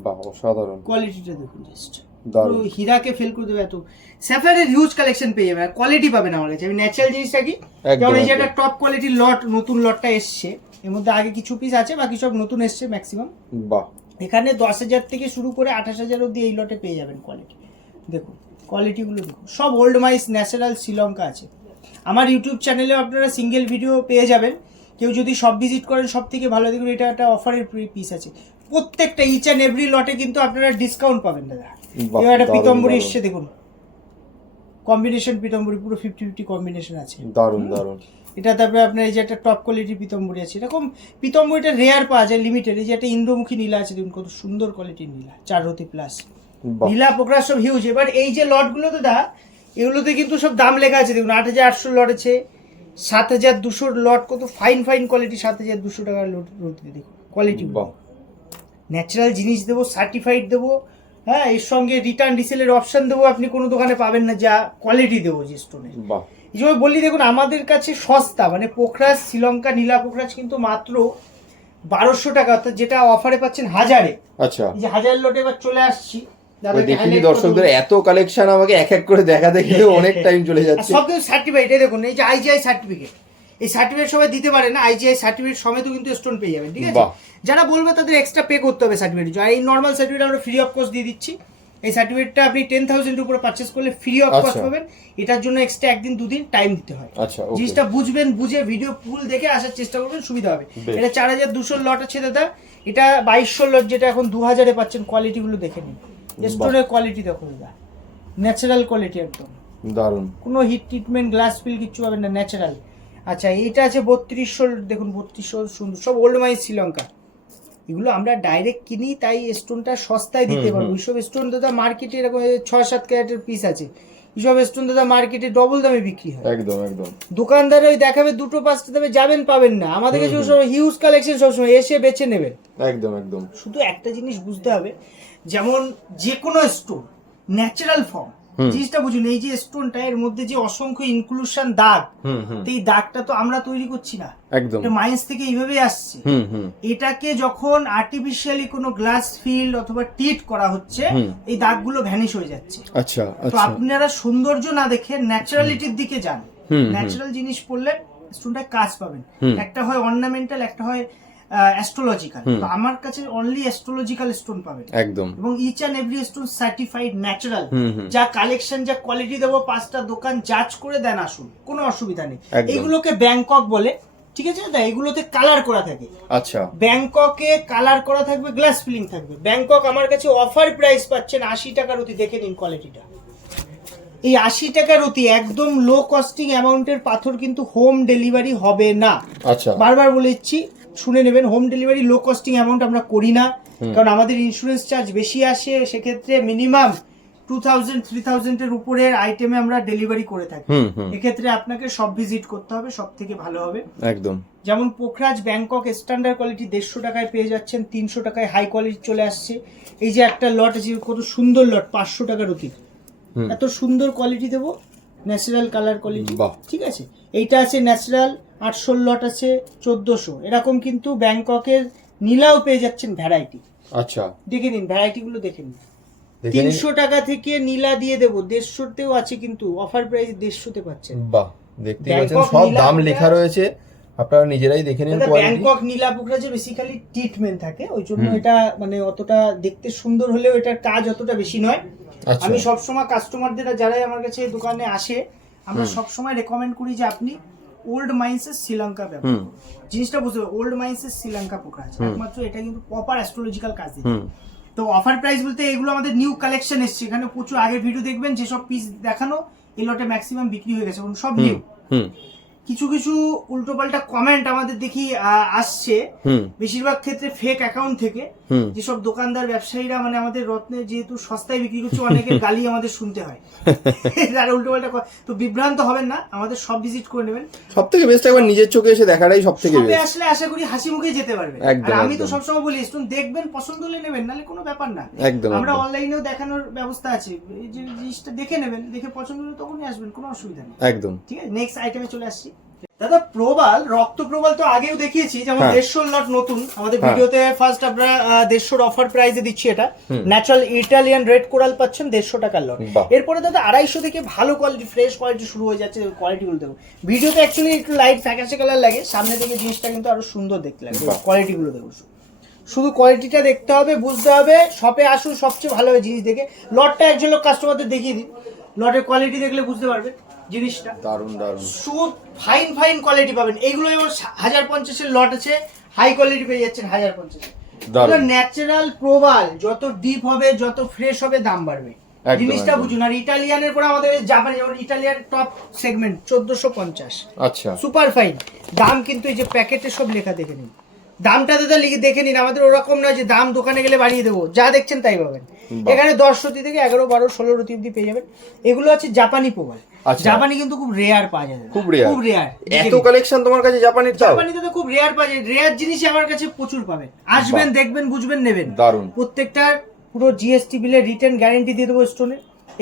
বাহ অসাধারণ। কোয়ালিটিটা দেখুন জাস্ট দারুণ। হীরাকে ফেল করে দেবে এত। স্যাফায়ারের হিউজ কালেকশন পেয়ে যাবে আর কোয়ালিটি পাবেন আমার কাছে। আমি ন্যাচারাল জিনিসটা কি? যেমন এই যে একটা টপ কোয়ালিটির লট নতুন লটটা এসছে। এর মধ্যে আগে কিছু পিস আছে বাকি সব নতুন এসছে ম্যাক্সিমাম বাহ। এখানে দশ হাজার থেকে শুরু করে আঠাশ হাজার অব্দি এই লটে পেয়ে যাবেন কোয়ালিটি দেখুন কোয়ালিটিগুলো দেখুন। সব ওল্ড মাইস ন্যাচারাল শ্রীলঙ্কা আছে। আমার ইউটিউব চ্যানেলেও আপনারা সিঙ্গেল ভিডিও পেয়ে যাবেন। কেউ যদি সব ভিজিট করেন সব থেকে ভালো দেখুন এটা একটা অফারের পিস আছে। প্রত্যেকটা ইচ অ্যান্ড এভরি লটে কিন্তু আপনারা ডিসকাউন্ট পাবেন দাদা। এবার একটা পিতম্বরি। এসছে দেখুন। কম্বিনেশন পিতম্বরি পুরো ফিফটি ফিফটি কম্বিনেশন আছে। দারুণ দারুণ। এটা তারপরে আপনার এই যে একটা টপ কোয়ালিটির পিতম্বরি আছে। এরকম পিতম্বরিটা রেয়ার পাওয়া যায় লিমিটেড এই যে একটা ইন্দ্রমুখী নীলা আছে দেখুন কত সুন্দর কোয়ালিটির নীলা চার রতি প্লাস নীলা পোকরা সব হিউজ এবার এই যে লটগুলো তো দা এগুলোতে কিন্তু সব দাম লেখা আছে। দেখুন আট হাজার আটশো লট আছে সাত হাজার দুশোর লট কত ফাইন ফাইন কোয়ালিটি সাত হাজার দুশো টাকার লট লট দেখুন কোয়ালিটি ন্যাচারাল জিনিস দেবো সার্টিফাইড দেবো হ্যাঁ এর সঙ্গে রিটার্ন রিসেলের অপশন দেবো আপনি কোনো দোকানে পাবেন না যা কোয়ালিটি দেবো যে স্টোনের বাহ। এই জন্য বললি দেখুন আমাদের কাছে সস্তা মানে পোখরাজ শ্রীলঙ্কা নীলা পোখরাজ কিন্তু মাত্র বারোশো টাকা অর্থাৎ যেটা অফারে পাচ্ছেন হাজারে। আচ্ছা। এই যে হাজার লোটে এবার চলে আসছি। দেখিনি দর্শকদের এত কালেকশন আমাকে এক এক করে দেখা দেখে [LAUGHS] অনেক টাইম চলে যাচ্ছে। সব সার্টিফিকেট এই দেখুন এই যে আইজিআই সার্টিফিকেট এই সার্টিফিকেট সবাই দিতে পারে না আইজিআই সার্টিফিকেট সমেতও কিন্তু স্টোন পেয়ে যাবেন ঠিক আছে? যারা বলবে তাদের এক্সট্রা পে করতে হবে সার্টিফিকেট আর এই নর্মাল সার্টিফিকেট আমরা ফ্রি অফ কস্ট দিয়ে দিচ্ছি। এই সার্টিফিকেটটা আপনি টেন থাউজেন্ড উপরে পারচেস করলে ফ্রি অফ কস্ট। পাবেন। এটার জন্য এক্সট্রা একদিন দুদিন টাইম দিতে হয়। আচ্ছা জিনিসটা বুঝবেন বুঝে ভিডিও ফুল দেখে আসার চেষ্টা করবেন সুবিধা হবে। এটা চার হাজার দুশো লট আছে দাদা। এটা বাইশশো লট যেটা এখন দু হাজারে পাচ্ছেন কোয়ালিটিগুলো দেখে নিন। স্টোনের কোয়ালিটি দেখো দাদা। ন্যাচারাল কোয়ালিটি একদম। কোনো হিট ট্রিটমেন্ট গ্লাস ফিল কিচ্ছু পাবেন না ন্যাচারাল আচ্ছা এটা আছে বত্রিশশো দেখুন বত্রিশশো সুন্দর সব ওল্ড মাইন শ্রীলঙ্কা। এগুলো আমরা ডাইরেক্ট কিনি তাই স্টোনটা সস্তায় দিতে পারব। এইসব স্টোন দাদা মার্কেটে এরকম ছয় সাত ক্যারেটের পিস আছে। এইসব স্টোন দাদা মার্কেটে ডবল দামে বিক্রি হয়। একদম একদম। দোকানদার ওই দেখাবে দুটো পাঁচটা দামে যাবেন পাবেন না। আমাদের কাছে সব হিউজ কালেকশন সবসময় এসে বেছে নেবেন। একদম একদম। শুধু একটা জিনিস বুঝতে হবে যেমন যে কোনো স্টোন ন্যাচারাল ফর্ম। জিনিসটা বুঝুন এই যে স্টোনটা এর মধ্যে যে অসংখ্য ইনক্লুশন দাগ এই দাগটা তো আমরা তৈরি করছি না। একদম। মাইন্স থেকে এইভাবেই আসছে। এটাকে যখন আর্টিফিশিয়ালি কোনো গ্লাস ফিল্ড অথবা টিট করা হচ্ছে। এই দাগগুলো ভ্যানিশ হয়ে যাচ্ছে। আচ্ছা তো আচ্ছা। আপনারা সৌন্দর্য না দেখে ন্যাচারালিটির দিকে যান। ন্যাচারাল জিনিস পড়লে স্টোনটা কাজ পাবেন। একটা হয় অর্নামেন্টাল একটা হয় অ্যাস্ট্রোলজিক্যাল তো আমার কাছে অনলি অ্যাস্ট্রোলজিক্যাল স্টোন পাবেন একদম। এবং each and every stone certified natural. যা কালেকশন যা কোয়ালিটি দেবো পাঁচটা দোকান জাজ করে দেন আসুন। কোনো অসুবিধা নেই। এগুলোকে ব্যাংকক বলে ঠিক আছে? দাদা এগুলোতে কালার করা থাকে। আচ্ছা। ব্যাংককে কালার করা থাকবে গ্লাস ফিলিং থাকবে। ব্যাংকক আমার কাছে অফার প্রাইস পাচ্ছেন আশি টাকার অতি দেখে নিন কোয়ালিটিটা এই আশি টাকার অতি একদম লো কস্টিং অ্যামাউন্টের পাথর কিন্তু হোম ডেলিভারি হবে না। আচ্ছা। বারবার বলে দিচ্ছি শুনে নেবেন home delivery low costing amount আমরা করি না। কারণ আমাদের ইন্স্যুরেন্স চার্জ বেশি আসে সেক্ষেত্রে মিনিমাম টু থাউজেন্ড থ্রি থাউজেন্ডের উপরের আইটেমে আমরা ডেলিভারি করে থাকি। এক্ষেত্রে আপনাকে সব ভিজিট করতে হবে সব থেকে ভালো হবে। একদম। যেমন পোখরাজ ব্যাংকক স্ট্যান্ডার্ড কোয়ালিটি দেড়শো টাকায় পেয়ে যাচ্ছেন তিনশো টাকায় হাই কোয়ালিটি চলে আসছে। এই যে একটা লট আছে কত সুন্দর লট পাঁচশো টাকার অতি। হুম। এত সুন্দর কোয়ালিটি দেবো ন্যাচারাল কালার কোয়ালিটি ঠিক আছে? এইটা আছে ন্যাচারাল আটশো লট আছে চোদ্দোশো। এরকম কিন্তু ব্যাংককের নীলাও পেয়ে যাচ্ছেন ভ্যারাইটি। আচ্ছা। দেখে নিন ভ্যারাইটিগুলো দেখে নিন। দেখে নিন। তিনশো টাকা থেকে নীলা দিয়ে দেবো দেড়শোতেও আছে কিন্তু অফার প্রাইস দেড়শোতে পাচ্ছেন। বাহ দেখতে পাচ্ছেন সব দাম লেখা রয়েছে। আপনারা নিজেরাই দেখে নিন ব্যাংকক নীলাপুকুরা যে বেসিক্যালি ট্রিটমেন্ট থাকে। ওই জন্য এটা মানে অতটা দেখতে সুন্দর হলেও এটার কাজ অতটা বেশি নয়। আচ্ছা। আমি সবসময় কাস্টমারদের যারাই আমার কাছে দোকানে আসে আমরা সবসময় রেকমেন্ড করি যে আপনি ওল্ড মাইন্সের শ্রীলঙ্কা করুন। জিনিসটা বুঝতে হবে ওল্ড মাইন্সের শ্রীলঙ্কা পোকা আছে। একমাত্র এটা কিন্তু প্রপার অ্যাস্ট্রোলজিক্যাল কাজ তো অফার প্রাইস বলতে এগুলো আমাদের নিউ কালেকশন এসছে। এখানে প্রচুর আগের ভিডিও দেখবেন যেসব পিস দেখানো এই লটে ম্যাক্সিমাম বিক্রি হয়ে গেছে এবং সব নিউ কিছু কিছু উল্টোপাল্টা কমেন্ট আমাদের দেখি আসছে। বেশিরভাগ ক্ষেত্রে ফেক অ্যাকাউন্ট থেকে। যেসব দোকানদার ব্যবসায়ীরা মানে আমাদের রত্নে যেহেতু সস্তায় বিক্রি করছে অনেকের [LAUGHS] গালি আমাদের শুনতে হয়। [LAUGHS] যারা উল্টোপাল্টা ক- তো বিভ্রান্ত হবেন না আমাদের সব ভিজিট করে নেবেন। সব থেকে বেস্ট একবার নিজের চোখে এসে দেখাটাই সব থেকে বেস্ট আসলে আশা করি হাসি মুখে যেতে পারবেন একদম, আর আমি তো সবসময় বলি স্টোন দেখবেন পছন্দ হলে নেবেন নাহলে কোনো ব্যাপার না। একদম আমরা অনলাইনেও দেখানোর ব্যবস্থা আছে। এই যে জিনিসটা দেখে নেবেন দেখে পছন্দ হলে তখনই আসবেন কোনো অসুবিধা নেই। একদম। ঠিক আছে নেক্সট আইটেমে চলে আসছি। দাদা প্রবাল রক্ত প্রবাল তো আগেও দেখিয়েছি যেমন হ্যাঁ। দেড়শো লট নতুন। আমাদের হ্যাঁ। ভিডিওতে ফার্স্ট আমরা দেড়শোর অফার প্রাইসে দিচ্ছি এটা। ন্যাচারাল ইটালিয়ান রেড কোরাল পাচ্ছেন দেড়শো টাকার লট এরপরে দাদা আড়াইশো থেকে ভালো কোয়ালিটি ফ্রেশ কোয়ালিটি শুরু হয়ে যাচ্ছে কোয়ালিটিগুলো দেখো ভিডিওতে অ্যাকচুয়ালি একটু লাইট ফ্যাকাশে কালার লাগে সামনে থেকে জিনিসটা কিন্তু আরও সুন্দর দেখতে লাগে। কোয়ালিটিগুলো দেখো শুধু কোয়ালিটিটা দেখতে হবে বুঝতে হবে শপে আসুন সবচেয়ে ভালো জিনিস দেখে। লটটা একজন লোক কাস্টমারদের দেখিয়ে দিন। লটের কোয়ালিটি দেখলে বুঝতে পারবেন জিনিসটা। দারুণ শুধু ফাইন ফাইন কোয়ালিটি পাবেন। এইগুলো যেমন হাজার পঞ্চাশের লট আছে হাই কোয়ালিটি পেয়ে যাচ্ছেন হাজার পঞ্চাশে ন্যাচারাল প্রবাল যত ডিপ হবে যত ফ্রেশ হবে দাম বাড়বে। জিনিসটা বুঝুন আর ইটালিয়ানের পরে আমাদের জাপানি যেমন ইটালিয়ান টপ সেগমেন্ট চোদ্দশো পঞ্চাশ। আচ্ছা। সুপার ফাইন দাম কিন্তু এই যে প্যাকেটে সব লেখা দেখে নিন। দামটা দাদা লিখে দেখে নিন আমাদের ওরকম নয় যে দাম দোকানে গেলে বাড়িয়ে দেবো। যা দেখছেন তাই পাবেন। এখানে দশ রতি থেকে এগারো বারো ষোলো রতি অব্দি পেয়ে যাবেন। এগুলো হচ্ছে জাপানি প্রবাল আচ্ছা। জাপানি কিন্তু খুব রেয়ার পাওয়া যায় খুব রেয়ার খুব রেয়ার এত কালেকশন তোমার কাছে জাপানি দাদা খুব রেয়ার পাওয়া যায়। রেয়ার জিনিসই আমার কাছে প্রচুর পাবেন। আসবেন দেখবেন বুঝবেন নেবেন। দারুণ। প্রত্যেকটার পুরো জিএসটি বিলের রিটার্ন গ্যারেন্টি দিয়ে দেবো স্টোনে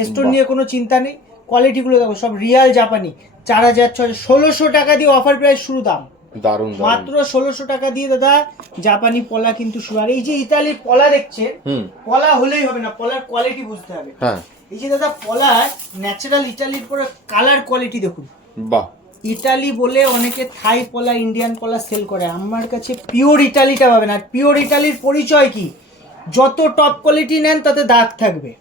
স্টোন নিয়ে কোনো চিন্তা নেই। কোয়ালিটিগুলো দেখো সব রিয়াল জাপানি। চার হাজার ছয় ষোলোশো টাকা দিয়ে অফার প্রাইস শুরু দাম। দারুণ মাত্র ষোলোশো টাকা দিয়ে দাদা জাপানি পলা কিন্তু শুরু আর এই যে ইতালির পলা দেখছে পলা হলেই হবে না পলার কোয়ালিটি বুঝতে হবে। হ্যাঁ। এই যে দাদা পলার ন্যাচারাল ইটালির পরে কালার কোয়ালিটি দেখুন। বাহ। ইটালি বলে অনেকে থাই পলা ইন্ডিয়ান পলা সেল করে। আমার কাছে পিওর ইটালিটা পাবেন। আর পিওর ইটালির পরিচয় কি? যত টপ কোয়ালিটি নেন তাতে দাগ থাকবে।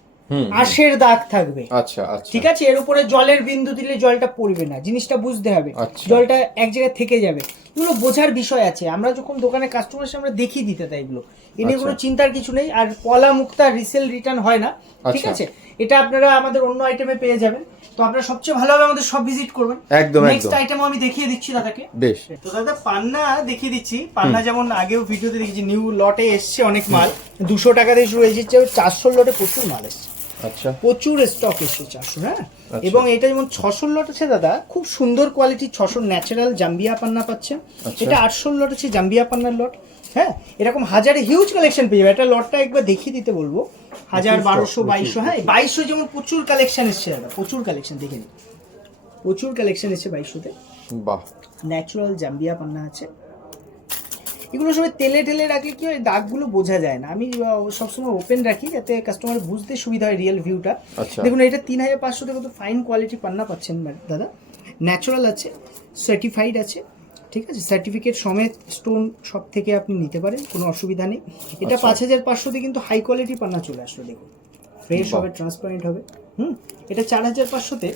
আশের দাগ থাকবে। আচ্ছা আচ্ছা। ঠিক আছে? এর উপরে জলের বিন্দু দিলে জলটা পড়বে না। জিনিসটা বুঝতে হবে। আচ্ছা। জলটা এক জায়গায় থেকে যাবে। এগুলো বোঝার বিষয় আছে। আমরা যখন দোকানে কাস্টমার আমরা দেখিয়ে দিতে তাই এগুলো। এ নিয়ে কোনো আচ্ছা। চিন্তার কিছু নেই। আর পলা মুক্তা রিসেল রিটার্ন হয় না। ঠিক আচ্ছা। আছে? এটা আপনারা আমাদের অন্য আইটেমে পেয়ে যাবেন। তো আপনারা সবচেয়ে ভালো হবে আমাদের সব ভিজিট করবেন। একদম নেক্সট আইটেম আমি দেখিয়ে দিচ্ছি দাদাকে। বেশ। তো দাদা পান্না দেখিয়ে দিচ্ছি। পান্না যেমন আগেও ভিডিওতে দেখেছি নিউ লটে এসছে অনেক মাল। দুশো টাকা দিয়ে শুরু হয়েছে। চারশো লটে প্রচুর মাল এসছে। আচ্ছা। প্রচুর স্টক এসছে চারশো হ্যাঁ? আচ্ছা। এবং এটা যেমন ছশো লট আছে দাদা খুব সুন্দর কোয়ালিটি ছশো ন্যাচারাল জাম্বিয়া পান্না পাচ্ছেন। আচ্ছা। এটা আটশো লট আছে জাম্বিয়া পান্নার লট হ্যাঁ? এরকম হাজারে হিউজ কালেকশন পেয়ে যাবে। একটা লটটা একবার দেখিয়ে দিতে বলব। হাজার বারোশো বাইশশো হ্যাঁ? বাইশশো যেমন প্রচুর কালেকশন এসছে দাদা প্রচুর কালেকশন দেখে নিন। প্রচুর কালেকশন এসছে বাইশশোতে। বাহ। ন্যাচারাল জাম্বিয়া পান্না আছে। এগুলো সবাই তেলে টেলে রাখলে কি হয় দাগগুলো বোঝা যায় না। আমি সবসময় ওপেন রাখি যাতে কাস্টমার বুঝতে সুবিধা হয় রিয়েল ভিউটা আচ্ছা। দেখুন এটা তিন হাজার পাঁচশো থেকে তো ফাইন কোয়ালিটি পান্না পাচ্ছেন দাদা ন্যাচারাল আছে সার্টিফাইড আছে ঠিক আছে? সার্টিফিকেট সমেত স্টোন সব থেকে আপনি নিতে পারেন কোনো অসুবিধা নেই। এটা আচ্ছা। পাঁচ হাজার পাঁচশোতে কিন্তু হাই কোয়ালিটি পান্না চলে আসলো দেখুন। ফ্রেশ হবে ট্রান্সপারেন্ট হবে। হুম? এটা চার হাজার পাঁচশোতে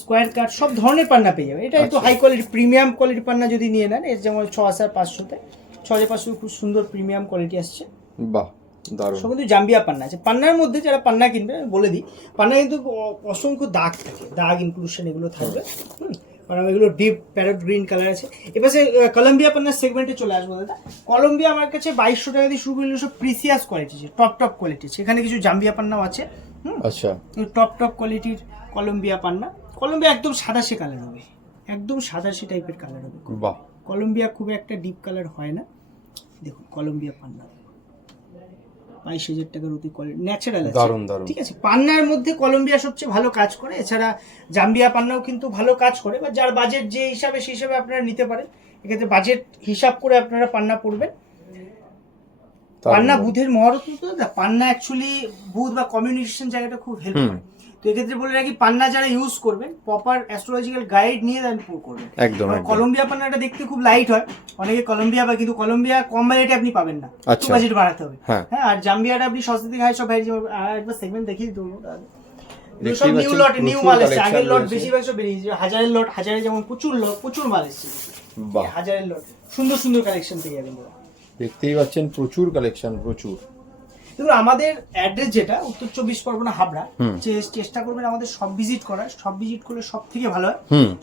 স্কোয়ার কাট সব ধরনের পান্না পেয়ে যাবে। এটা একটু। হাই কোয়ালিটি প্রিমিয়াম কোয়ালিটি পান্না যদি নিয়ে নেন এর যেমন ছ হাজার পাঁচশোতে ছ হাজার পাঁচশো খুব সুন্দর প্রিমিয়াম কোয়ালিটি আসছে। বাহ দারুণ। সব কিন্তু জাম্বিয়া পান্না আছে। পান্নার মধ্যে যারা পান্না কিনবে আমি বলে দিই পান্না কিন্তু অসংখ্য দাগ থাকে দাগ ইনক্লুশন এগুলো থাকবে। হুম। কারণ এগুলো ডিপ প্যারট গ্রিন কালার আছে। এপাশে কলম্বিয়া পান্নার সেগমেন্টে চলে আসব দাদা। কলম্বিয়া আমার কাছে বাইশশো টাকা দিয়ে শুরু করলে সব precious quality top top quality সেখানে কিছু জাম্বিয়া পান্নাও আছে হুম? আচ্ছা। টপ টপ কোয়ালিটির কলম্বিয়া পান্না। কলম্বিয়া একদম সাদাসে কালার হবে। একদম সাদাসে টাইপের কালার হবে। বাহ। কলম্বিয়া খুব একটা ডিপ কালার হয় না। দেখুন কলম্বিয়া পান্না। বাইশ হাজার টাকার অতি কল ন্যাচারাল আছে। দারুণ দারুণ। ঠিক আছে পান্নার মধ্যে কলম্বিয়া সবচেয়ে ভালো কাজ করে এছাড়া জাম্বিয়া পান্নাও কিন্তু ভালো কাজ করে বা যার বাজেট যে হিসাবে সেই হিসাবে আপনারা নিতে পারেন এক্ষেত্রে বাজেট হিসাব করে আপনারা পান্না পড়বেন। পান্না। বুধের মহরত তো পান্না অ্যাকচুয়ালি বুধ বা কমিউনিকেশন জায়গাটা খুব হেল্প করে। তো এক্ষেত্রে বলে রাখি পান্না যারা ইউজ করবেন প্রপার অ্যাস্ট্রোলজিক্যাল গাইড নিয়ে দেন করবেন একদম কলম্বিয়া পান্নাটা দেখতে খুব লাইট হয়। অনেকে কলম্বিয়া বা কিন্তু কলম্বিয়া কম বাজেটে আপনি পাবেন না। একটু আচ্ছা। বাজেট বাড়াতে হবে। হ্যাঁ। হ্যাঁ আর জাম্বিয়াটা আপনি সস্তা থেকে হাই সব ভাই একবার সেগমেন্ট দেখিয়ে। দেখতেই সব নিউ লট নিউ মাল এসছে। আগের লট। বেশিরভাগ সব বেরিয়েছে হাজারের লট হাজারে যেমন প্রচুর লট প্রচুর মাল এসছে। হাজারের লট সুন্দর সুন্দর কালেকশন পেয়ে যাবেন দেখতেই পাচ্ছেন প্রচুর কালেকশন প্রচুর। দেখুন আমাদের অ্যাড্রেস যেটা উত্তর চব্বিশ পরগনা হাবড়া চেষ্টা করবেন আমাদের সব ভিজিট করার সব ভিজিট করলে সব থেকে ভালো হয়।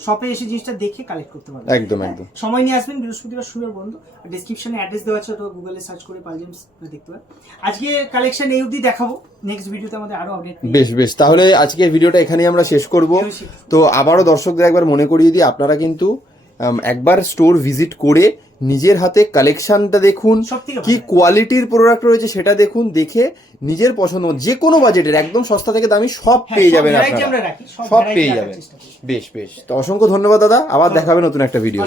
শপে এসে জিনিসটা দেখে কালেক্ট করতে পারবেন। একদম একদম। সময় নিয়ে আসবেন বৃহস্পতিবার শুরু বন্ধ। ডিসক্রিপশনে অ্যাড্রেস দেওয়া আছে তো গুগলে সার্চ করে পালজেমস দেখতে পারেন। আজকে কালেকশন এই অবধি দেখাবো। নেক্সট ভিডিওতে আমাদের আরও আপডেট বেশ বেশ। তাহলে আজকের ভিডিওটা এখানেই আমরা শেষ করব। তো আবারও দর্শকদের একবার মনে করিয়ে দিই আপনারা কিন্তু একবার স্টোর ভিজিট করে নিজের হাতে কালেকশনটা দেখুন কি কোয়ালিটির প্রোডাক্ট রয়েছে সেটা দেখুন দেখে নিজের পছন্দ যে কোনো বাজেটের একদম সস্তা থেকে দামি সব হ্যাঁ, পেয়ে যাবেন আপনারা। সব পেয়ে যাবেন। বেশ বেশ। তো অসংখ্য ধন্যবাদ দাদা। আবার দেখাবে নতুন একটা ভিডিও